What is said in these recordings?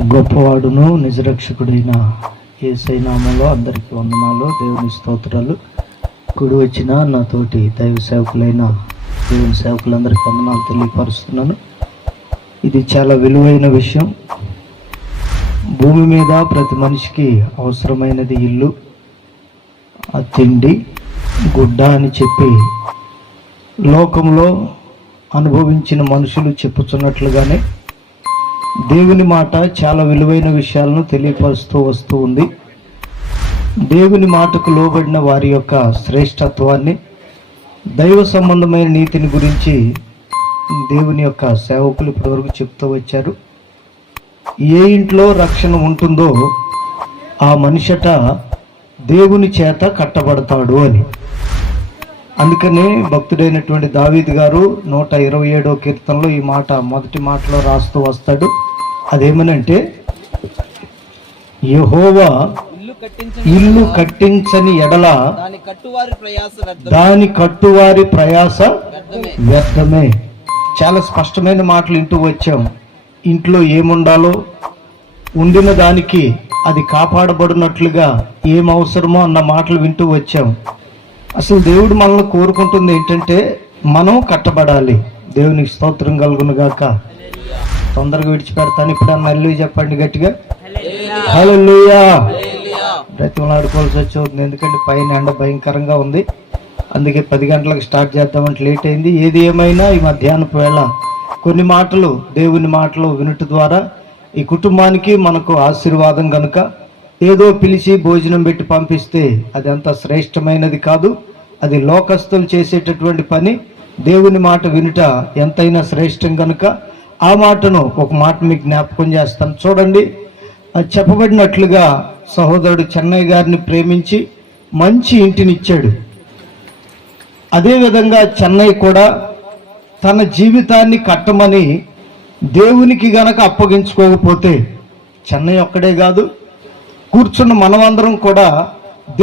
గొప్పవాడును నిజరక్షకుడైన యేసయ్య నామములో అందరికీ వందనాలు, దేవుని స్తోత్రాలు. కూడి వచ్చిన నా తోటి దైవ సేవకులైన దేవుని సేవకులందరికీ వందనాలు తెలియపరుస్తున్నాను. ఇది చాలా విలువైన విషయం. భూమి మీద ప్రతి మనిషికి అవసరమైనది ఇల్లు, ఆ తిండి, గుడ్డ అని చెప్పి లోకంలో అనుభవించిన మనుషులు చెప్పుచున్నట్లుగానే దేవుని మాట చాలా విలువైన విషయాలను తెలియపరుస్తూ వస్తూ ఉంది. దేవుని మాటకు లోబడిన వారి యొక్క శ్రేష్టత్వాన్ని, దైవ సంబంధమైన నీతిని గురించి దేవుని యొక్క సేవకులు ఇప్పటివరకు చెప్తూ వచ్చారు. ఏ ఇంట్లో రక్షణ ఉంటుందో ఆ మనిషట దేవుని చేత కట్టబడతాడు అని. అందుకనే భక్తుడైనటువంటి దావీదు గారు 127వ కీర్తనలో ఈ మాట మొదటి మాటలో రాస్తూ వస్తాడు. అదేమనంటే, యెహోవా ఇల్లు కట్టించని ఎడల దాని కట్టువారి ప్రయాస వ్యర్థమే. చాలా స్పష్టమైన మాటలు వింటూ వచ్చాం. ఇంట్లో ఏముండాలో ఉండిన దానికి అది కాపాడబడినట్లుగా ఏం అవసరమో అన్న మాటలు వింటూ వచ్చాం. అసలు దేవుడు మనల్ని కోరుకుంటుంది ఏంటంటే, మనం కట్టబడాలి. దేవునికి స్తోత్రం కలుగును గాక. తొందరగా విడిచిపెడతాను. ఇప్పుడు హల్లెలూయా చెప్పండి గట్టిగా. హల్లెలూయా. బ్రతిమలాడుకోవాల్సి వచ్చి, ఎందుకంటే పైన ఎండ భయంకరంగా ఉంది. అందుకే 10 గంటలకు స్టార్ట్ చేద్దామంటే లేట్ అయింది. ఏది ఏమైనా ఈ మధ్యాహ్నపు వేళ కొన్ని మాటలు, దేవుని మాటలు వినుట ద్వారా ఈ కుటుంబానికి మనకు ఆశీర్వాదం కనుక ఏదో పిలిచి భోజనం పెట్టి పంపిస్తే అది అంత శ్రేష్టమైనది కాదు. అది లోకస్తులు చేసేటటువంటి పని. దేవుని మాట వినుట ఎంతైనా శ్రేష్టం కనుక ఆ మాటను ఒక మాట మీకు జ్ఞాపకం చేస్తాను. చూడండి, చెప్పబడినట్లుగా సహోదరుడు చెన్నయ్య గారిని ప్రేమించి మంచి ఇంటినిచ్చాడు. అదేవిధంగా చెన్నయ్య కూడా తన జీవితాన్ని కట్టమని దేవునికి గనక అప్పగించుకోకపోతే, చెన్నయ్య ఒక్కడే కాదు, కూర్చున్న మనమందరం కూడా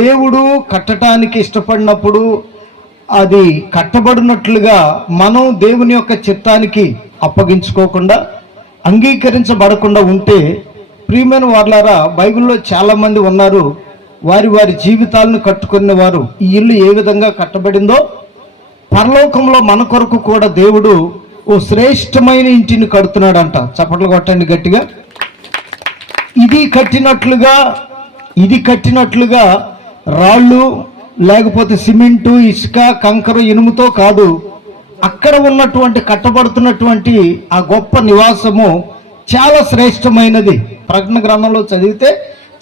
దేవుడు కట్టడానికి ఇష్టపడినప్పుడు అది కట్టబడినట్లుగా మనం దేవుని యొక్క చిత్తానికి అప్పగించుకోకుండా, అంగీకరించబడకుండా ఉంటే, ప్రియమైన వారులారా, బైబిల్లో చాలామంది ఉన్నారు వారి వారి జీవితాలను కట్టుకునే వారు. ఈ ఇల్లు ఏ విధంగా కట్టబడిందో పరలోకంలో మన కొరకు కూడా దేవుడు ఓ శ్రేష్టమైన ఇంటిని కడుతున్నాడంట. చప్పట్లు కొట్టండి గట్టిగా. ఇది కట్టినట్లుగా రాళ్ళు లేకపోతే సిమెంటు, ఇసుక, కంకర, ఇనుముతో కాదు. అక్కడ ఉన్నటువంటి కట్టబడుతున్నటువంటి ఆ గొప్ప నివాసము చాలా శ్రేష్టమైనది. ప్రకటన గ్రంథంలో చదివితే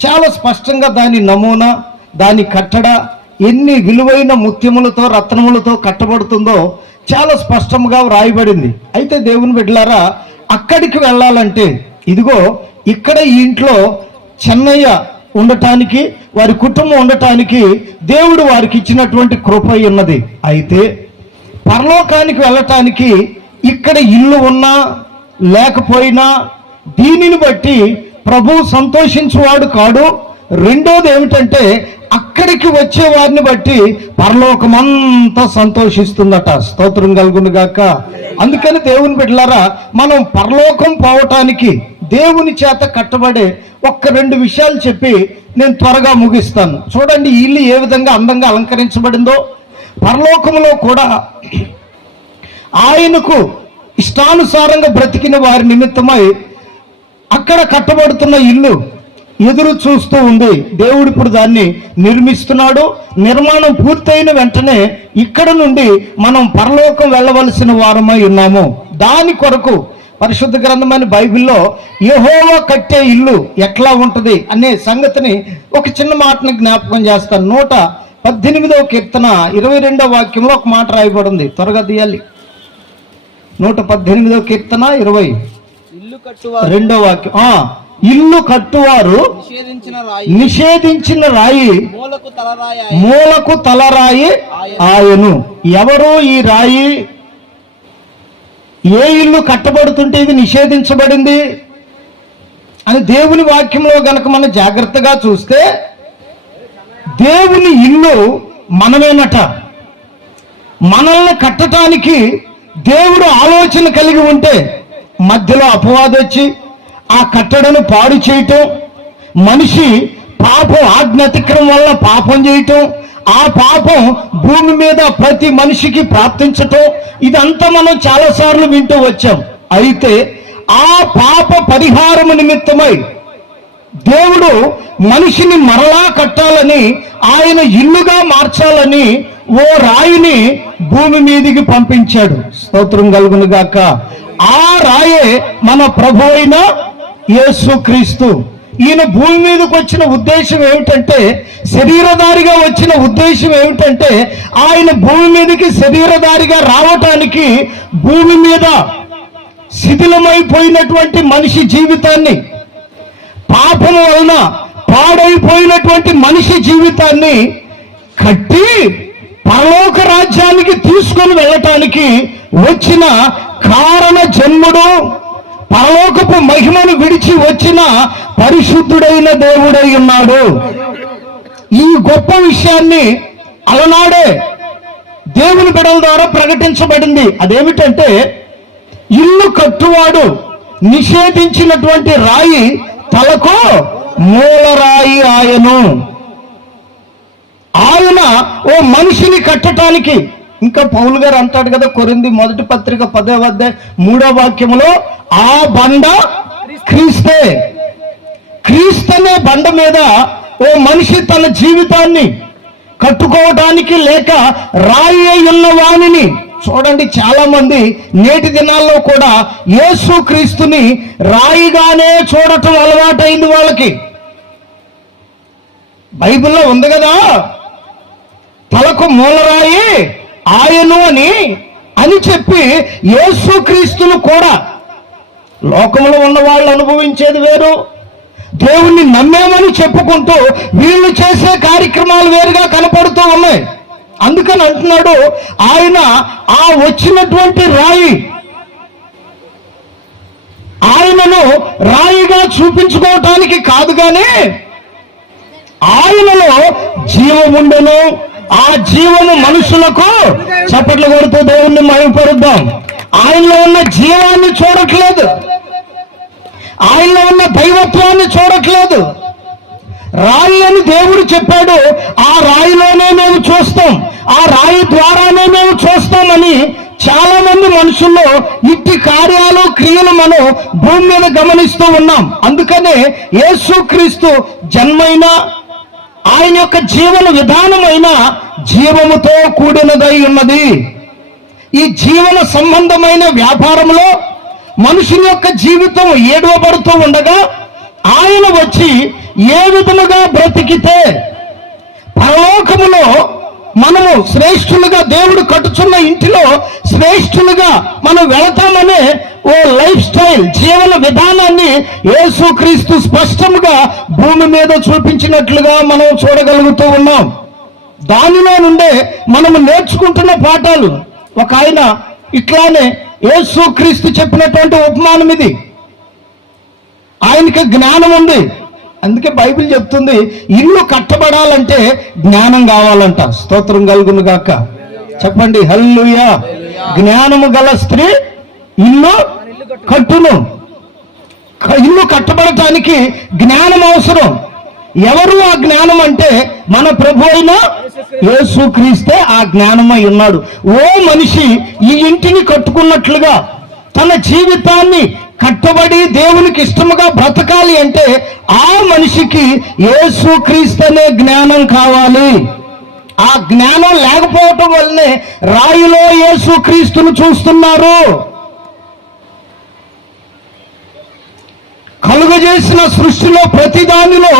చాలా స్పష్టంగా దాని నమూనా, దాని కట్టడ ఎన్ని విలువైన ముత్యములతో, రత్నములతో కట్టబడుతుందో చాలా స్పష్టంగా వ్రాయబడింది. అయితే దేవుని బిడ్డలారా, అక్కడికి వెళ్ళాలంటే ఇదిగో ఇక్కడ ఈ ఇంట్లో చెన్నయ్య ఉండటానికి, వారి కుటుంబం ఉండటానికి దేవుడు వారికి ఇచ్చినటువంటి కృప ఉన్నది. అయితే పరలోకానికి వెళ్ళటానికి ఇక్కడ ఇల్లు ఉన్నా లేకపోయినా దీనిని బట్టి ప్రభువు సంతోషించువాడు కాడు. రెండోది ఏమిటంటే, అక్కడికి వచ్చే వారిని బట్టి పరలోకమంతా సంతోషిస్తుందట. స్తోత్రం కలుగును గాక. అందుకని దేవుని బిడ్డలారా, మనం పరలోకం పోవటానికి దేవుని చేత కట్టబడే 1-2 విషయాలు చెప్పి నేను త్వరగా ముగిస్తాను. చూడండి, ఈ ఇల్లు ఏ విధంగా అందంగా అలంకరించబడిందో. పరలోకంలో కూడా ఆయనకు ఇష్టానుసారంగా బ్రతికిన వారి నిమిత్తమై అక్కడ కట్టబడుతున్న ఇల్లు ఎదురు చూస్తూ ఉంది. దేవుడు ఇప్పుడు దాన్ని నిర్మిస్తున్నాడు. నిర్మాణం పూర్తయిన వెంటనే ఇక్కడ నుండి మనం పరలోకం వెళ్ళవలసిన వారమై ఉన్నాము. దాని కొరకు పరిశుద్ధ గ్రంథమైన బైబిల్లో యెహోవా కట్టే ఇల్లు ఎట్లా ఉంటుంది అనే సంగతిని ఒక చిన్న మాటను జ్ఞాపకం చేస్తాను. 118వ కీర్తన 22వ వాక్యంలో ఒక మాట రాయబడింది. త్వరగా తీయాలి. 118వ కీర్తన 22వ వాక్యం. ఇల్లు కట్టువారు నిషేధించిన రాయి మూలకు తలరాయి ఆయను. ఎవరు ఈ రాయి? ఏ ఇల్లు కట్టబడుతుంటే ఇది నిషేధించబడింది అని దేవుని వాక్యంలో గనక మనం జాగ్రత్తగా చూస్తే, దేవుని ఇల్లు మనమేనట. మనల్ని కట్టడానికి దేవుడు ఆలోచన కలిగి ఉంటే మధ్యలో అపవాది వచ్చి ఆ కట్టడను పాడు చేయటం, మనిషి పాపం ఆజ్ఞాతిక్రమం వల్ల పాపం చేయటం, ఆ పాపం భూమి మీద ప్రతి మనిషికి ప్రాప్తించటం, ఇదంతా మనం చాలాసార్లు వింటూ వచ్చాం. అయితే ఆ పాప పరిహారము నిమిత్తమై దేవుడు మనిషిని మరలా కట్టాలని, ఆయన ఇల్లుగా మార్చాలని ఓ రాయిని భూమి మీదికి పంపించాడు. స్తోత్రం కలుగును గాక. ఆ రాయే మన ప్రభు అయిన యేసుక్రీస్తు. ఈయన భూమి మీదకి వచ్చిన ఉద్దేశం ఏమిటంటే, శరీరధారిగా వచ్చిన ఉద్దేశం ఏమిటంటే, ఆయన భూమి మీదకి శరీరధారిగా రావటానికి భూమి మీద శిథిలమైపోయినటువంటి మనిషి జీవితాన్ని, పాపము వలన పాడైపోయినటువంటి మనిషి జీవితాన్ని కట్టి పరలోక రాజ్యానికి తీసుకొని వెళ్ళటానికి వచ్చిన కారణ జన్ముడు, పరలోకపు మహిమను విడిచి వచ్చిన పరిశుద్ధుడైన దేవుడై ఉన్నాడు. ఈ గొప్ప విషయాన్ని అలనాడే దేవుని బిడ్డల ద్వారా ప్రకటించబడింది. అదేమిటంటే, ఇల్లు కట్టువాడు నిషేధించినటువంటి రాయి తలకు మూలరాయి ఆయను. ఆయన ఓ మనిషిని కట్టడానికి, ఇంకా పౌలు గారు అంటాడు కదా కొరింథీ 1:10 ఆ బండ క్రీస్తే. క్రీస్తనే బండ మీద ఓ మనిషి తన జీవితాన్ని కట్టుకోవడానికి లేక రాయి ఉన్న వాణిని చూడండి. చాలా మంది నేటి దినాల్లో కూడా యేసు క్రీస్తుని రాయిగానే చూడటం అలవాటైంది వాళ్ళకి. బైబిల్లో ఉంది కదా, తలకు మూలరాయి ఆయను అని చెప్పి యేసు క్రీస్తును కూడా లోకంలో ఉన్న వాళ్ళు అనుభవించేది వేరు, దేవుణ్ణి నమ్మేమని చెప్పుకుంటూ వీళ్ళు చేసే కార్యక్రమాలు వేరుగా కనపడుతూ ఉన్నాయి. అందుకని అంటున్నాడు, ఆయన ఆ వచ్చినటువంటి రాయి, ఆయనను రాయిగా చూపించుకోవటానికి కాదు కానీ ఆయనలో జీవముండెను, ఆ జీవము మనుషులకు చప్పట్లు కొడుతూ దేవుణ్ణి మహిమపరుద్దాం. ఆయనలో ఉన్న జీవాన్ని చూడట్లేదు, ఆయనలో ఉన్న దైవత్వాన్ని చూడట్లేదు. రాయి అని దేవుడు చెప్పాడు, ఆ రాయిలోనే మేము చూస్తాం, ఆ రాయి ద్వారానే మేము చూస్తామని చాలా మంది మనుషుల్లో ఇట్టి కార్యాలు క్రియలు మనం భూమి మీద గమనిస్తూ ఉన్నాం. అందుకనే యేసుక్రీస్తు జన్మైన, ఆయన యొక్క జీవన విధానమైన జీవముతో కూడినదై ఉన్నది. ఈ జీవన సంబంధమైన వ్యాపారంలో మనుషుని యొక్క జీవితం ఏడవబడుతూ ఉండగా ఆయన వచ్చి ఏ విధముగా బ్రతికితే పరలోకములో మనము శ్రేష్ఠులుగా, దేవుడు కట్టుచున్న ఇంటిలో శ్రేష్ఠులుగా మనం వెళతామనే ఓ లైఫ్ స్టైల్, జీవన విధానాన్ని యేసుక్రీస్తు స్పష్టంగా భూమి మీద చూపించినట్లుగా మనం చూడగలుగుతూ ఉన్నాం. దానిలో నుండే మనము నేర్చుకుంటున్న పాఠాలు. ఒక ఆయన ఇట్లానే యేసుక్రీస్తు చెప్పినటువంటి ఉపమానం ఇది. ఆయనకి జ్ఞానం ఉంది, అందుకే బైబిల్ చెప్తుంది ఇల్లు కట్టబడాలంటే జ్ఞానం కావాలంట. స్తోత్రం కలుగును గాక. చెప్పండి హల్లెలూయా. జ్ఞానము గల స్త్రీ ఇల్లు కట్టును. ఇల్లు కట్టబడటానికి జ్ఞానం అవసరం. ఎవరు ఆ జ్ఞానం అంటే మన ప్రభు అయిన యేసుక్రీస్తే ఆ జ్ఞానమై ఉన్నాడు. ఓ మనిషి ఈ ఇంటిని కట్టుకున్నట్లుగా తన జీవితాన్ని కట్టబడి దేవునికి ఇష్టముగా బ్రతకాలి అంటే ఆ మనిషికి యేసుక్రీస్తు అనే జ్ఞానం కావాలి. ఆ జ్ఞానం లేకపోవటం వల్లనే రాయిలో యేసుక్రీస్తును చూస్తున్నారు. కలుగజేసిన సృష్టిలో ప్రతిదానిలో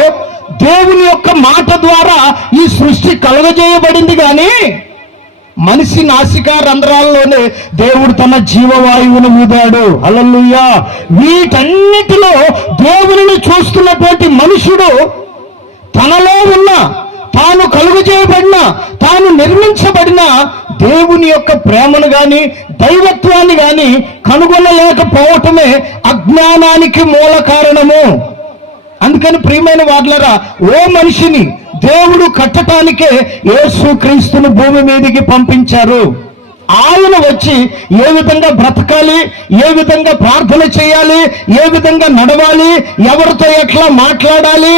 దేవుని యొక్క మాట ద్వారా ఈ సృష్టి కలుగజేయబడింది, కానీ మనిషి నాసికా రంధ్రాల్లోనే దేవుడు తన జీవవాయువును ఊదాడు. హల్లెలూయా. వీటన్నిటిలో దేవుని చూస్తున్నటువంటి మనుషుడు తనలో ఉన్న, తాను కలుగజేయబడిన, తాను నిర్మించబడిన దేవుని యొక్క ప్రేమను గాని దైవత్వాన్ని గాని కనుగొనలేకపోవటమే అజ్ఞానానికి మూల కారణము. అందుకని ప్రియమైన వార్లరా, ఓ మనిషిని దేవుడు కట్టడానికే యేసుక్రీస్తును భూమి మీదకి పంపించారు. ఆయన వచ్చి ఏ విధంగా బ్రతకాలి, ఏ విధంగా ప్రార్థన చేయాలి, ఏ విధంగా నడవాలి, ఎవరితో ఎట్లా మాట్లాడాలి,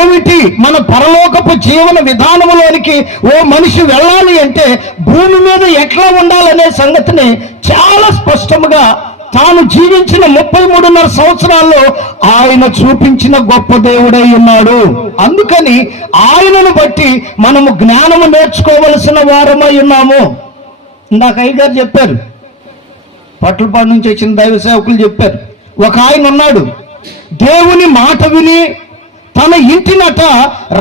ఏమిటి మన పరలోకపు జీవన విధానంలోనికి ఓ మనిషి వెళ్ళాలి అంటే భూమి మీద ఎట్లా ఉండాలనే సంగతిని చాలా స్పష్టంగా తాను జీవించిన 33.5 సంవత్సరాల్లో ఆయన చూపించిన గొప్ప దేవుడై ఉన్నాడు. అందుకని ఆయనను బట్టి మనము జ్ఞానము నేర్చుకోవలసిన వారమై ఉన్నాము. ఇందాక అయ్యగారు చెప్పారు, పట్లపాడు నుంచి వచ్చిన దైవ సేవకులు చెప్పారు, ఒక ఆయన ఉన్నాడు దేవుని మాట విని తన ఇంటినట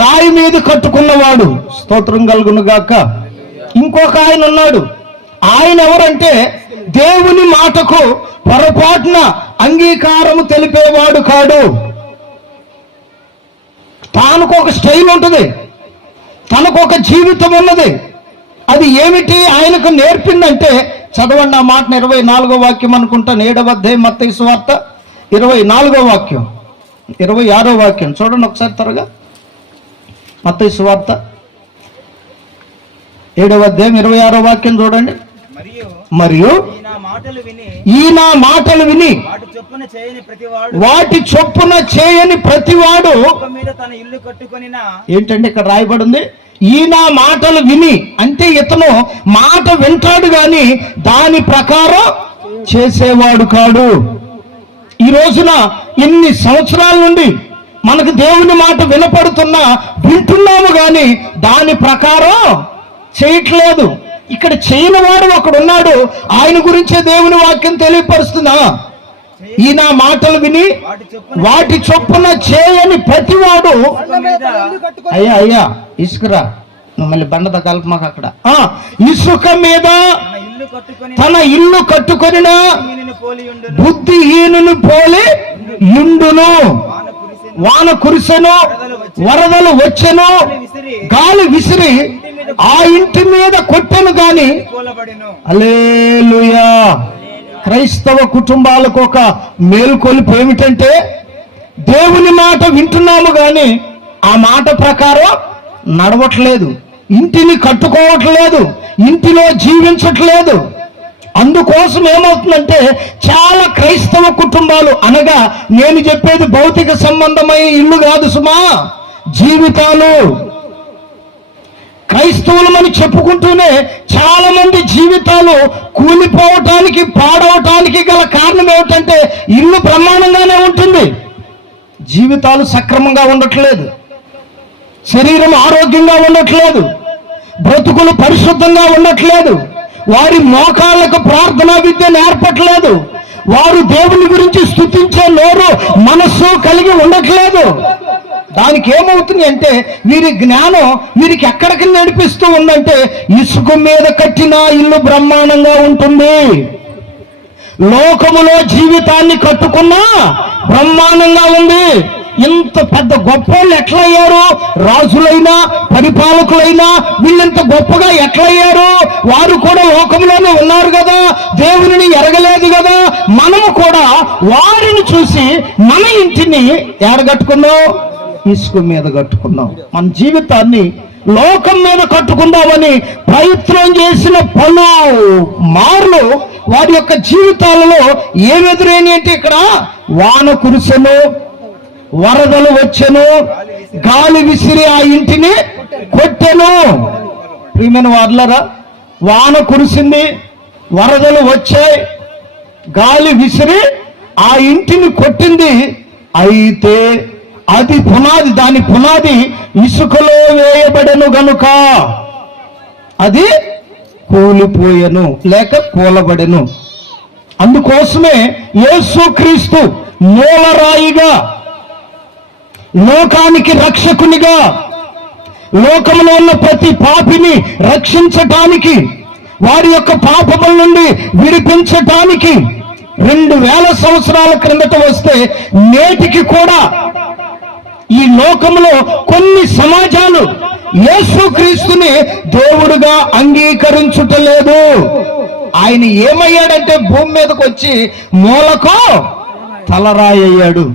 రాయి మీద కట్టుకున్నవాడు. స్తోత్రం కలుగును గాక. ఇంకొక ఆయన ఉన్నాడు, ఆయన ఎవరంటే దేవుని మాటకు పొరపాటున అంగీకారము తెలిపేవాడు కాడు. తనకు ఒక స్టైల్ ఉంటుంది, తనకు ఒక జీవితం ఉన్నది. అది ఏమిటి ఆయనకు నేర్పిందంటే, చదవండి ఆ మాటను, 24వ వాక్యం అనుకుంటాను, 7వ అధ్యాయం మత్తయి సువార్త 24వ వాక్యం, 26వ వాక్యం చూడండి ఒకసారి త్వరగా. మత్తయి సువార్త 7వ అధ్యాయం 26వ వాక్యం చూడండి. మరియు ఈ నా మాటలు విని వాటి చొప్పున చేయని ప్రతివాడు ఏంటంటే ఇక్కడ రాయబడి ఉంది, ఈ నా మాటలు విని అంటే ఇతను మాట వింటాడు గాని దాని ప్రకారం చేసేవాడు కాడు. ఈ రోజున ఇన్ని సంవత్సరాల నుండి మనకు దేవుని మాట వినపడుతున్నా వింటున్నాము గాని దాని ప్రకారం చేయట్లేదు. ఇక్కడ చేయని వాడు ఒకడున్నాడు, ఆయన గురించే దేవుని వాక్యం తెలియపరుస్తున్నా. ఈ నా మాటలు విని వాటి చొప్పున చేయని ప్రతివాడు, అయ్యా అయ్యా ఇసుకరా, నువ్వు మళ్ళీ బండత కలపమాక. అక్కడ ఇసుక మీద తన ఇల్లు కట్టుకొనిన బుద్ధిహీనుని పోలి యుండును. వాన కురిసెను, వరదలు వచ్చెను, గాలి విసిరి ఆ ఇంటి మీద కొట్టెను గాని. హల్లెలూయా. క్రైస్తవ కుటుంబాలకు ఒక మేలుకొలుపు ఏమిటంటే, దేవుని మాట వింటున్నాము గాని ఆ మాట ప్రకారం నడవట్లేదు, ఇంటిని కట్టుకోవట్లేదు, ఇంటిలో జీవించట్లేదు. అందుకోసం ఏమవుతుందంటే చాలా క్రైస్తవ కుటుంబాలు, అనగా నేను చెప్పేది భౌతిక సంబంధమైన ఇల్లు కాదు సుమా, జీవితాలు. క్రైస్తవులమని చెప్పుకుంటూనే చాలా మంది జీవితాలు కూలిపోవటానికి, పాడవటానికి గల కారణం ఏమిటంటే ఇల్లు బ్రహ్మాండంగానే ఉంటుంది, జీవితాలు సక్రమంగా ఉండట్లేదు, శరీరం ఆరోగ్యంగా ఉండట్లేదు, బ్రతుకులు పరిశుద్ధంగా ఉండట్లేదు, వారి మోకాళ్ళకు ప్రార్థనా విద్య నేర్పట్లేదు, వారు దేవుని గురించి స్తుతించే నోరు మనస్సు కలిగి ఉండట్లేదు. దానికి ఏమవుతుంది అంటే వీరి జ్ఞానం వీరికి ఎక్కడికి నడిపిస్తూ ఉందంటే, ఇసుక మీద కట్టిన ఇల్లు బ్రహ్మాండంగా ఉంటుంది, లోకములో జీవితాన్ని కట్టుకున్నా బ్రహ్మాండంగా ఉంది. ఇంత పెద్ద గొప్పోళ్ళు ఎట్లయ్యారు, రాజులైనా పరిపాలకులైనా వీళ్ళంత గొప్పగా ఎట్లయ్యారు, వారు కూడా లోకంలోనే ఉన్నారు కదా, దేవుని ఎరగలేదు కదా. మనము కూడా వారిని చూసి మన ఇంటిని ఎడగట్టుకున్నాం, ఇసుక మీద కట్టుకున్నాం. మన జీవితాన్ని లోకం మీద కట్టుకుందామని ప్రయత్నం చేసిన పలు మార్లు వారి యొక్క జీవితాలలో ఏమెదురైన అంటే, ఇక్కడ వాన కురిసెను, వరదలు వచ్చెను, గాలి విసిరి ఆ ఇంటిని కొట్టెను. ప్రియమైన వారలారా, వాన కురిసింది, వరదలు వచ్చాయి, గాలి విసిరి ఆ ఇంటిని కొట్టింది. అయితే అది పునాది, దాని పునాది ఇసుకలో వేయబడెను గనుక అది కూలిపోయెను లేక కూలబడెను. అందుకోసమే యేసుక్రీస్తు మూలరాయిగా, లోకానికి రక్షకునిగా, లోకంలో ఉన్న ప్రతి పాపిని రక్షించటానికి, వారి యొక్క పాపముల నుండి విడిపించటానికి 2000 సంవత్సరాల క్రిందట వస్తే నేటికి కూడా ఈ లోకంలో కొన్ని సమాజాలు యేసుక్రీస్తుని దేవుడుగా అంగీకరించుటలేదు. ఆయన ఏమయ్యాడంటే భూమి మీదకి వచ్చి మూలకు తలరాయి అయ్యాడు.